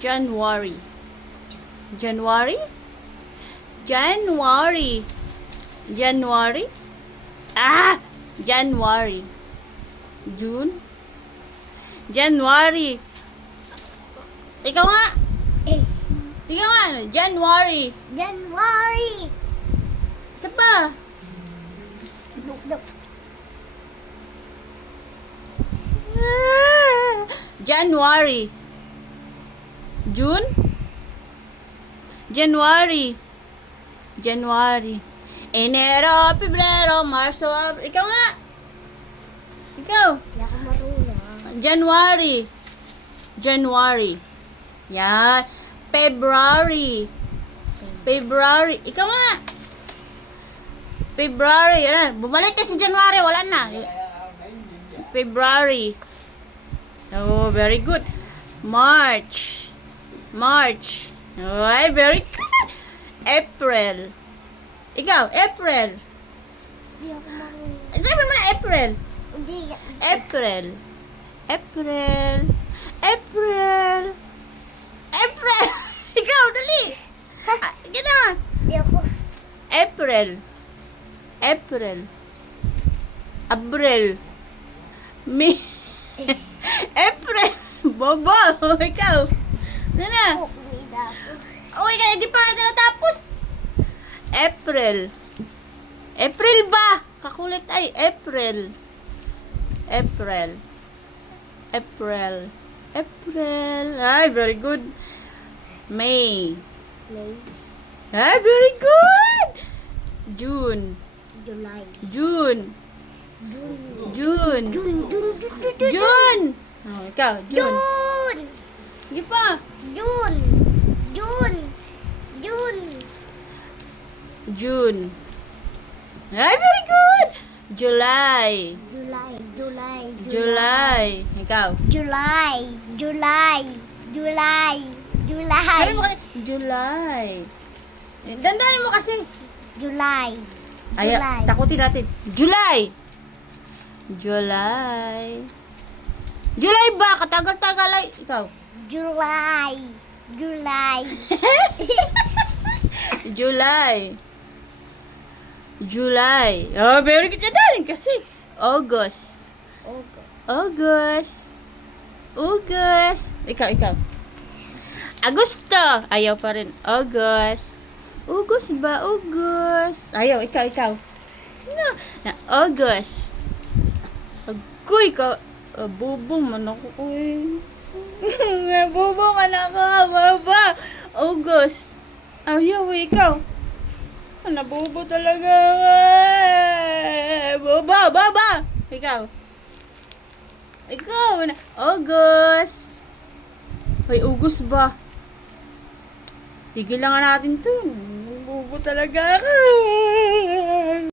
January. January? January. January? Ah! January. June? January. Ikaw nga. Ikaw nga. January. January. Isa pa. January. June? January. January. Enero, Pebrero, Marso, ikaw nga. Ikaw. Hindi ako marunong. January. January. Yan. February. February. Ikaw nga. February. Yan. Bumalik ka si January. Wala na. February. Oh, very good. March. March. Oh, very good. April. Ikaw, April. Hindi ako marunong. Sabi mo na April. Hindi. April. April. April. April. Ikaw, dali. Gano'n. Hindi ako. April. April. Abril. May. April. Bobo. Ikaw. Ano na? Uwi na ako. Uy, ka, hindi pa na natapos. April. April ba? Kakulit ay April. April. April. April. Ay, very good. May. May. Ay, very good. June. July. June. June. June. June. June. June. Oh, ikaw, June. June. Sige pa. June. June. June. June. Ay, very good. July. July. July. July. Ikaw. July. July. July. July. Sabi mo kasi, July. Dandanin mo kasi. July. Ay, July. takutin natin. July. July. July ba? Katagal-tagal ay. Ikaw. July. July. July. July. Oh, very good. Dandanin kasi. August. August. August. August. Ikaw. Agosto. Ayaw pa rin. August. August ba? August. Ayaw, ikaw. No. Na, August. Agoy ka. Bubong man ako. Uy. Bubong man ako. Baba. August. Ayaw, ikaw. Nabubo talaga. Baba. Ikaw. August. Ay, August ba? Tigil lang natin to. Bubo talaga ako.